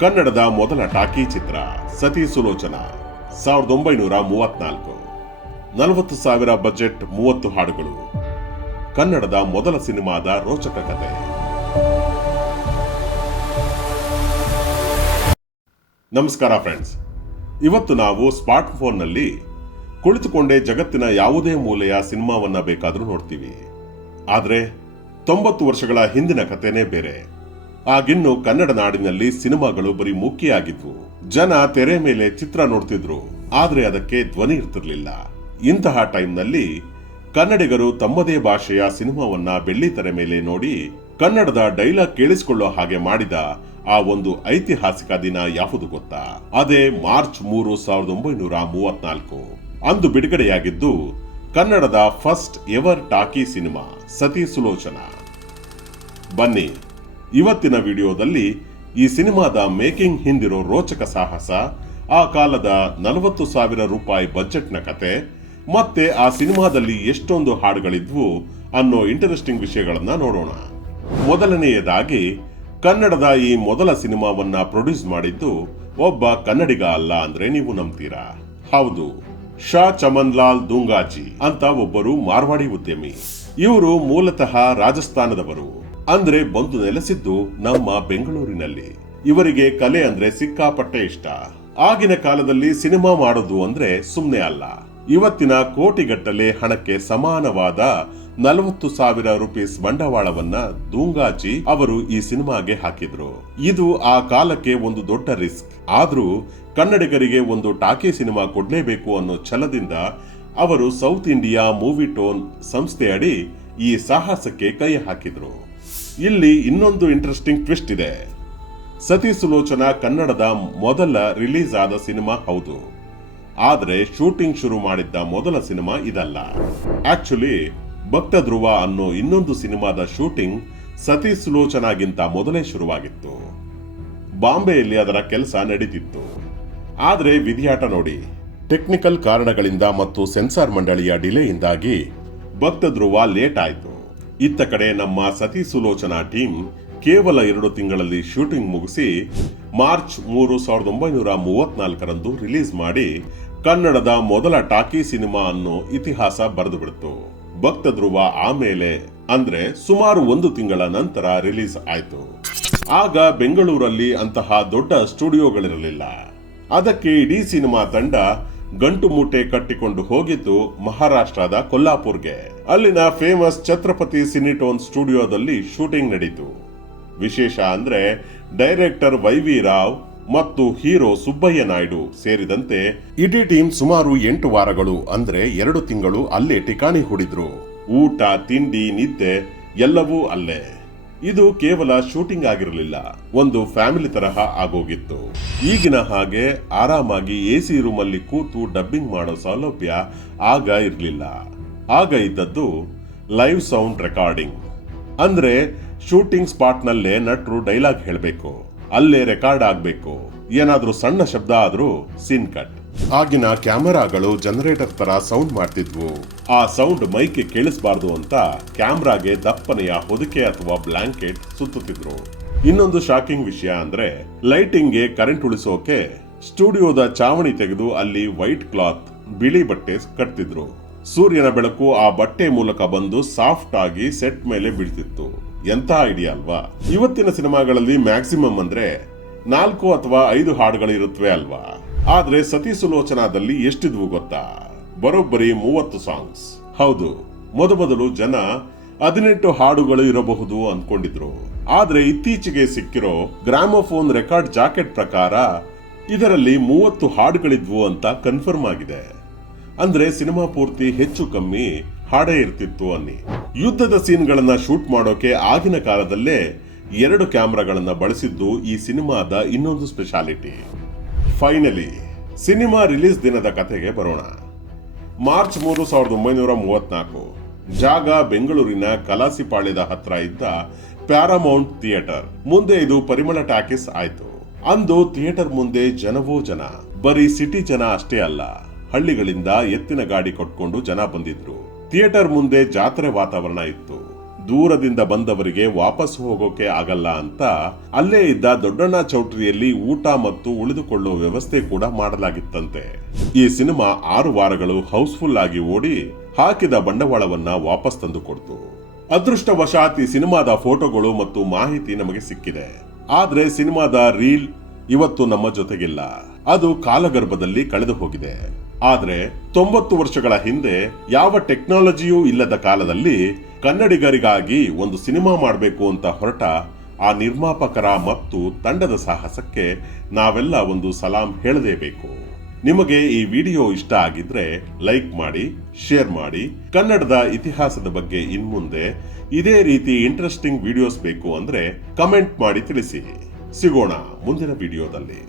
ಕನ್ನಡದ ಮೊದಲ ಟಾಕಿ ಚಿತ್ರ ಸತಿ ಸುಲೋಚನಾ, ಸಾವಿರದ ಒಂಬೈನೂರ ಮೂವತ್ನಾಲ್ಕು. ನಲವತ್ತು ಸಾವಿರ ಬಜೆಟ್, ಮೂವತ್ತು ಹಾಡುಗಳು. ಕನ್ನಡದ ಮೊದಲ ಸಿನಿಮಾದ ರೋಚಕ ಕತೆ. ನಮಸ್ಕಾರ ಫ್ರೆಂಡ್ಸ್. ಇವತ್ತು ನಾವು ಸ್ಮಾರ್ಟ್ ಫೋನ್ನಲ್ಲಿ ಕುಳಿತುಕೊಂಡೇ ಜಗತ್ತಿನ ಯಾವುದೇ ಮೂಲೆಯ ಸಿನಿಮಾವನ್ನ ಬೇಕಾದರೂ ನೋಡ್ತೀವಿ. ಆದರೆ ತೊಂಬತ್ತು ವರ್ಷಗಳ ಹಿಂದಿನ ಕಥೆನೇ ಬೇರೆ. ಆಗಿನ್ನು ಕನ್ನಡ ನಾಡಿನಲ್ಲಿ ಸಿನಿಮಾಗಳು ಬರೀ ಮುಖ್ಯಾಗಿದ್ವು ಜನ ತೆರೆ ಮೇಲೆ ಚಿತ್ರ ನೋಡ್ತಿದ್ರು. ಆದ್ರೆ ಅದಕ್ಕೆ ಧ್ವನಿ ಇರ್ತಿರ್ಲಿಲ್ಲ. ಇಂತಹ ಟೈಮ್ನಲ್ಲಿ ಕನ್ನಡಿಗರು ತಮ್ಮದೇ ಭಾಷೆಯ ಸಿನಿಮಾವನ್ನ ಬೆಳ್ಳಿ ತೆರೆ ಮೇಲೆ ನೋಡಿ ಕನ್ನಡದ ಡೈಲಾಗ್ ಕೇಳಿಸಿಕೊಳ್ಳೋ ಹಾಗೆ ಮಾಡಿದ ಆ ಒಂದು ಐತಿಹಾಸಿಕ ದಿನ ಯಾವುದು ಗೊತ್ತಾ? ಅದೇ ಮಾರ್ಚ್ ಮೂರು ಸಾವಿರದ ಒಂಬೈನೂರ ಮೂವತ್ನಾಲ್ಕು. ಅಂದು ಬಿಡುಗಡೆಯಾಗಿದ್ದು ಕನ್ನಡದ ಫಸ್ಟ್ ಎವರ್ ಟಾಕಿ ಸಿನಿಮಾ ಸತಿ ಸುಲೋಚನಾ. ಬನ್ನಿ. ಇವತ್ತಿನ ವಿಡಿಯೋದಲ್ಲಿ ಈ ಸಿನಿಮಾದ ಮೇಕಿಂಗ್ ಹಿಂದಿರೋ ರೋಚಕ ಸಾಹಸ, ಆ ಕಾಲದ ನಲವತ್ತು ಸಾವಿರ ರೂಪಾಯಿ ಬಜೆಟ್ನ ಕತೆ, ಮತ್ತೆ ಆ ಸಿನಿಮಾದಲ್ಲಿ ಎಷ್ಟೊಂದು ಹಾಡುಗಳಿದ್ವು ಅನ್ನೋ ಇಂಟರೆಸ್ಟಿಂಗ್ ವಿಷಯಗಳನ್ನ ನೋಡೋಣ. ಮೊದಲನೆಯದಾಗಿ, ಕನ್ನಡದ ಈ ಮೊದಲ ಸಿನಿಮಾವನ್ನ ಪ್ರೊಡ್ಯೂಸ್ ಮಾಡಿದ್ದು ಒಬ್ಬ ಕನ್ನಡಿಗ ಅಲ್ಲ ಅಂದ್ರೆ ನೀವು ನಂಬ್ತೀರಾ? ಹೌದು, ಶಾ ಚಮನ್ ಲಾಲ್ ದುಂಗಾಜಿ ಅಂತ ಒಬ್ಬರು ಮಾರ್ವಾಡಿ ಉದ್ಯಮಿ. ಇವರು ಮೂಲತಃ ರಾಜಸ್ಥಾನದವರು. ಅಂದ್ರೆ ಬಂದು ನೆಲೆಸಿದ್ದು ನಮ್ಮ ಬೆಂಗಳೂರಿನಲ್ಲಿ. ಇವರಿಗೆ ಕಲೆ ಅಂದ್ರೆ ಸಿಕ್ಕಾಪಟ್ಟೆ ಇಷ್ಟ. ಆಗಿನ ಕಾಲದಲ್ಲಿ ಸಿನಿಮಾ ಮಾಡೋದು ಅಂದ್ರೆ ಸುಮ್ನೆ ಅಲ್ಲ. ಇವತ್ತಿನ ಕೋಟಿಗಟ್ಟಲೆ ಹಣಕ್ಕೆ ಸಮಾನವಾದ ನಲವತ್ತು ಸಾವಿರ ರುಪೀಸ್ ಬಂಡವಾಳವನ್ನ ದೂಂಗಾಚಿ ಅವರು ಈ ಸಿನಿಮಾಗೆ ಹಾಕಿದ್ರು. ಇದು ಆ ಕಾಲಕ್ಕೆ ಒಂದು ದೊಡ್ಡ ರಿಸ್ಕ್. ಆದ್ರೂ ಕನ್ನಡಿಗರಿಗೆ ಒಂದು ಟಾಕಿ ಸಿನಿಮಾ ಕೊಡ್ಲೇಬೇಕು ಅನ್ನೋ ಛಲದಿಂದ ಅವರು ಸೌತ್ ಇಂಡಿಯಾ ಮೂವಿ ಟೋನ್ ಸಂಸ್ಥೆಯಡಿ ಈ ಸಾಹಸಕ್ಕೆ ಕೈ ಹಾಕಿದ್ರು. ಇಲ್ಲಿ ಇನ್ನೊಂದು ಇಂಟ್ರೆಸ್ಟಿಂಗ್ ಟ್ವಿಸ್ಟ್ ಇದೆ. ಸತಿ ಸುಲೋಚನಾ ಕನ್ನಡದ ಮೊದಲ ರಿಲೀಸ್ ಆದ ಸಿನಿಮಾ ಹೌದು. ಆದರೆ ಶೂಟಿಂಗ್ ಶುರು ಮಾಡಿದ್ದ ಮೊದಲ ಸಿನಿಮಾ ಇದಲ್ಲ. ಆಕ್ಚುಲಿ ಭಕ್ತ ಧ್ರುವ ಅನ್ನೋ ಇನ್ನೊಂದು ಸಿನಿಮಾದ ಶೂಟಿಂಗ್ ಸತಿ ಸುಲೋಚನಾಗಿಂತ ಮೊದಲೇ ಶುರುವಾಗಿತ್ತು. ಬಾಂಬೆಯಲ್ಲಿ ಅದರ ಕೆಲಸ ನಡೀತಿತ್ತು. ಆದರೆ ವಿಧಿಯಾಟ ನೋಡಿ ಟೆಕ್ನಿಕಲ್ ಕಾರಣಗಳಿಂದ ಮತ್ತು ಸೆನ್ಸಾರ್ ಮಂಡಳಿಯ ಡಿಲೆಯಿಂದಾಗಿ ಭಕ್ತ ಧ್ರುವ ಲೇಟ್ ಆಯ್ತು. ಇತ್ತ ಕಡೆ ನಮ್ಮ ಸತಿ ಸುಲೋಚನಾ ಟೀಮ್ ಕೇವಲ ಎರಡು ತಿಂಗಳಲ್ಲಿ ಶೂಟಿಂಗ್ ಮುಗಿಸಿ ಮಾರ್ಚ್ ಮೂರು ಸಾವಿರದ ಒಂಬೈನೂರ ಮೂವತ್ನಾಲ್ಕರಂದು ರಿಲೀಸ್ ಮಾಡಿ ಕನ್ನಡದ ಮೊದಲ ಟಾಕಿ ಸಿನಿಮಾ ಅನ್ನೋ ಇತಿಹಾಸ ಬರೆದು ಬಿಡ್ತು ಭಕ್ತ ಧ್ರುವ ಆಮೇಲೆ ಅಂದ್ರೆ ಸುಮಾರು ಒಂದು ತಿಂಗಳ ನಂತರ ರಿಲೀಸ್ ಆಯ್ತು. ಆಗ ಬೆಂಗಳೂರಲ್ಲಿ ಅಂತಹ ದೊಡ್ಡ ಸ್ಟುಡಿಯೋಗಳಿರಲಿಲ್ಲ. ಅದಕ್ಕೆ ಇಡೀ ಸಿನಿಮಾ ತಂಡ ಗಂಟು ಮೂಟೆ ಕಟ್ಟಿಕೊಂಡು ಹೋಗಿದ್ದು ಮಹಾರಾಷ್ಟ್ರದ ಕೊಲ್ಲಾಪುರ್ಗೆ. ಅಲ್ಲಿನ ಫೇಮಸ್ ಛತ್ರಪತಿ ಸಿನಿಟೋನ್ ಸ್ಟುಡಿಯೋದಲ್ಲಿ ಶೂಟಿಂಗ್ ನಡೀತು. ವಿಶೇಷ ಅಂದ್ರೆ ಡೈರೆಕ್ಟರ್ ವೈ ವಿ ರಾವ್ ಮತ್ತು ಹೀರೋ ಸುಬ್ಬಯ್ಯ ನಾಯ್ಡು ಸೇರಿದಂತೆ ಇಡೀ ಟೀಮ್ ಸುಮಾರು ಎಂಟು ವಾರಗಳು ಅಂದ್ರೆ ಎರಡು ತಿಂಗಳು ಅಲ್ಲೇ ಠಿಕಾಣಿ ಹೂಡಿದ್ರು. ಊಟ, ತಿಂಡಿ, ನಿದ್ದೆ ಎಲ್ಲವೂ ಅಲ್ಲೇ. ಇದು ಕೇವಲ ಶೂಟಿಂಗ್ ಆಗಿರಲಿಲ್ಲ, ಒಂದು ಫ್ಯಾಮಿಲಿ ತರಹ ಆಗೋಗಿತ್ತು. ಈಗಿನ ಹಾಗೆ ಆರಾಮಾಗಿ ಎ ಎಸಿ ರೂಮಲ್ಲಿ ಕೂತು ಡಬ್ಬಿಂಗ್ ಮಾಡೋ ಸೌಲಭ್ಯ ಆಗ ಇರಲಿಲ್ಲ. ಆಗ ಇದ್ದದ್ದು ಲೈವ್ ಸೌಂಡ್ ರೆಕಾರ್ಡಿಂಗ್. ಅಂದ್ರೆ ಶೂಟಿಂಗ್ ಸ್ಪಾಟ್ ನಲ್ಲೇ ನಟರು ಡೈಲಾಗ್ ಹೇಳಬೇಕು, ಅಲ್ಲೇ ರೆಕಾರ್ಡ್ ಆಗಬೇಕು, ಏನಾದರೂ ಸಣ್ಣ ಶಬ್ದ ಆದರೂ ಸೀನ್ ಕಟ್. ಆಗಿನ ಕ್ಯಾಮರಾಗಳು ಜನರೇಟರ್ ತರ ಸೌಂಡ್ ಮಾಡ್ತಿದ್ವು. ಆ ಸೌಂಡ್ ಮೈಗೆ ಕೇಳಿಸಬಾರದು ಅಂತ ಕ್ಯಾಮ್ರಾಗೆ ದಪ್ಪನೆಯ ಹೊದಿಕೆ ಅಥವಾ ಬ್ಲಾಂಕೆಟ್ ಸುತ್ತುತ್ತಿದ್ರು. ಇನ್ನೊಂದು ಶಾಕಿಂಗ್ ವಿಷಯ ಅಂದ್ರೆ ಲೈಟಿಂಗ್ಗೆ ಕರೆಂಟ್ ಉಳಿಸೋಕೆ ಸ್ಟುಡಿಯೋದ ಚಾವಣಿ ತೆಗೆದು ಅಲ್ಲಿ ವೈಟ್ ಕ್ಲಾತ್, ಬಿಳಿ ಬಟ್ಟೆ ಕಟ್ತಿದ್ರು. ಸೂರ್ಯನ ಬೆಳಕು ಆ ಬಟ್ಟೆ ಮೂಲಕ ಬಂದು ಸಾಫ್ಟ್ ಆಗಿ ಸೆಟ್ ಮೇಲೆ ಬೀಳ್ತಿತ್ತು. ಎಂಥ ಐಡಿಯಾ ಅಲ್ವಾ? ಇವತ್ತಿನ ಸಿನಿಮಾಗಳಲ್ಲಿ ಮ್ಯಾಕ್ಸಿಮಮ್ ಅಂದ್ರೆ ನಾಲ್ಕು ಅಥವಾ ಐದು ಹಾಡುಗಳು ಇರುತ್ತವೆ ಅಲ್ವಾ? ಆದ್ರೆ ಸತಿ ಸುಲೋಚನಾದಲ್ಲಿ ಎಷ್ಟಿದ್ವು ಗೊತ್ತಾ? ಬರೋಬ್ಬರಿ ಮೂವತ್ತು ಸಾಂಗ್ಸ್ ಹೌದು ಮೊದಮೊದಲು ಜನ ಹದಿನೆಂಟು ಹಾಡುಗಳು ಇರಬಹುದು ಅನ್ಕೊಂಡಿದ್ರು. ಆದ್ರೆ ಇತ್ತೀಚೆಗೆ ಸಿಕ್ಕಿರೋ ಗ್ರಾಮೋಫೋನ್ ರೆಕಾರ್ಡ್ ಜಾಕೆಟ್ ಪ್ರಕಾರ ಇದರಲ್ಲಿ ಮೂವತ್ತು ಹಾಡುಗಳಿದ್ವು ಅಂತ ಕನ್ಫರ್ಮ್ ಆಗಿದೆ. ಅಂದ್ರೆ ಸಿನಿಮಾ ಪೂರ್ತಿ ಹೆಚ್ಚು ಕಮ್ಮಿ ಹಾಡೇ ಇರ್ತಿತ್ತು ಅನ್ನಿ. ಯುದ್ಧದ ಸೀನ್ಗಳನ್ನ ಶೂಟ್ ಮಾಡೋಕೆ ಆಗಿನ ಕಾಲದಲ್ಲೇ ಎರಡು ಕ್ಯಾಮ್ರಾಗಳನ್ನ ಬಳಸಿದ್ದು ಈ ಸಿನಿಮಾದ ಇನ್ನೊಂದು ಸ್ಪೆಷಾಲಿಟಿ ಫೈನಲಿ ಸಿನಿಮಾ ರಿಲೀಸ್ ದಿನದ ಕಥೆಗೆ ಬರೋಣ. ಮಾರ್ಚ್ ಮೂರು ಸಾವಿರದ ಒಂಬೈನೂರ ಮೂವತ್ನಾಲ್ಕು, ಜಾಗ ಬೆಂಗಳೂರಿನ ಕಲಾಸಿಪಾಳ್ಯದ ಹತ್ರ ಇದ್ದ ಪ್ಯಾರಾಮೌಂಟ್ ಥಿಯೇಟರ್ ಮುಂದೆ ಇದು ಪರಿಮಳ ಟಾಕೀಸ್ ಆಯ್ತು. ಅಂದು ಥಿಯೇಟರ್ ಮುಂದೆ ಜನವೋ ಜನ, ಬರೀ ಸಿಟಿ ಜನ ಅಷ್ಟೇ ಅಲ್ಲ, ಹಳ್ಳಿಗಳಿಂದ ಎತ್ತಿನ ಗಾಡಿ ಕೊಟ್ಕೊಂಡು ಜನ ಬಂದಿದ್ರು. ಥಿಯೇಟರ್ ಮುಂದೆ ಜಾತ್ರೆ ವಾತಾವರಣ ಇತ್ತು. ದೂರದಿಂದ ಬಂದವರಿಗೆ ವಾಪಸ್ ಹೋಗೋಕೆ ಆಗಲ್ಲ ಅಂತ, ಅಲ್ಲೇ ಇದ್ದ ದೊಡ್ಡಣ್ಣ ಚೌಟ್ರಿಯಲ್ಲಿ ಊಟ ಮತ್ತು ಉಳಿದುಕೊಳ್ಳುವ ವ್ಯವಸ್ಥೆ ಕೂಡ ಮಾಡಲಾಗಿತ್ತಂತೆ. ಈ ಸಿನಿಮಾ ಆರು ವಾರಗಳು ಹೌಸ್ಫುಲ್ ಆಗಿ ಓಡಿ ಹಾಕಿದ ಬಂಡವಾಳವನ್ನ ವಾಪಸ್ ತಂದು ಕೊಡ್ತು ಅದೃಷ್ಟವಶಾತ್ ಈ ಸಿನಿಮಾದ ಫೋಟೋಗಳು ಮತ್ತು ಮಾಹಿತಿ ನಮಗೆ ಸಿಕ್ಕಿದೆ. ಆದ್ರೆ ಸಿನಿಮಾದ ರೀಲ್ ಇವತ್ತು ನಮ್ಮ ಜೊತೆಗಿಲ್ಲ. ಅದು ಕಾಲಗರ್ಭದಲ್ಲಿ ಕಳೆದು ಹೋಗಿದೆ. ಆದ್ರೆ ತೊಂಬತ್ತು ವರ್ಷಗಳ ಹಿಂದೆ ಯಾವ ಟೆಕ್ನಾಲಜಿಯೂ ಇಲ್ಲದ ಕಾಲದಲ್ಲಿ ಕನ್ನಡಿಗರಿಗಾಗಿ ಒಂದು ಸಿನಿಮಾ ಮಾಡಬೇಕು ಅಂತ ಹೊರಟ ಆ ನಿರ್ಮಾಪಕರ ಮತ್ತು ತಂಡದ ಸಾಹಸಕ್ಕೆ ನಾವೆಲ್ಲ ಒಂದು ಸಲಾಂ ಹೇಳಲೇಬೇಕು. ನಿಮಗೆ ಈ ವಿಡಿಯೋ ಇಷ್ಟ ಆಗಿದ್ರೆ ಲೈಕ್ ಮಾಡಿ, ಶೇರ್ ಮಾಡಿ. ಕನ್ನಡದ ಇತಿಹಾಸದ ಬಗ್ಗೆ ಇನ್ಮುಂದೆ ಇದೇ ರೀತಿ ಇಂಟ್ರೆಸ್ಟಿಂಗ್ ವಿಡಿಯೋಸ್ ಬೇಕು ಅಂದ್ರೆ ಕಮೆಂಟ್ ಮಾಡಿ ತಿಳಿಸಿ. ಸಿಗೋಣ ಮುಂದಿನ ವಿಡಿಯೋದಲ್ಲಿ.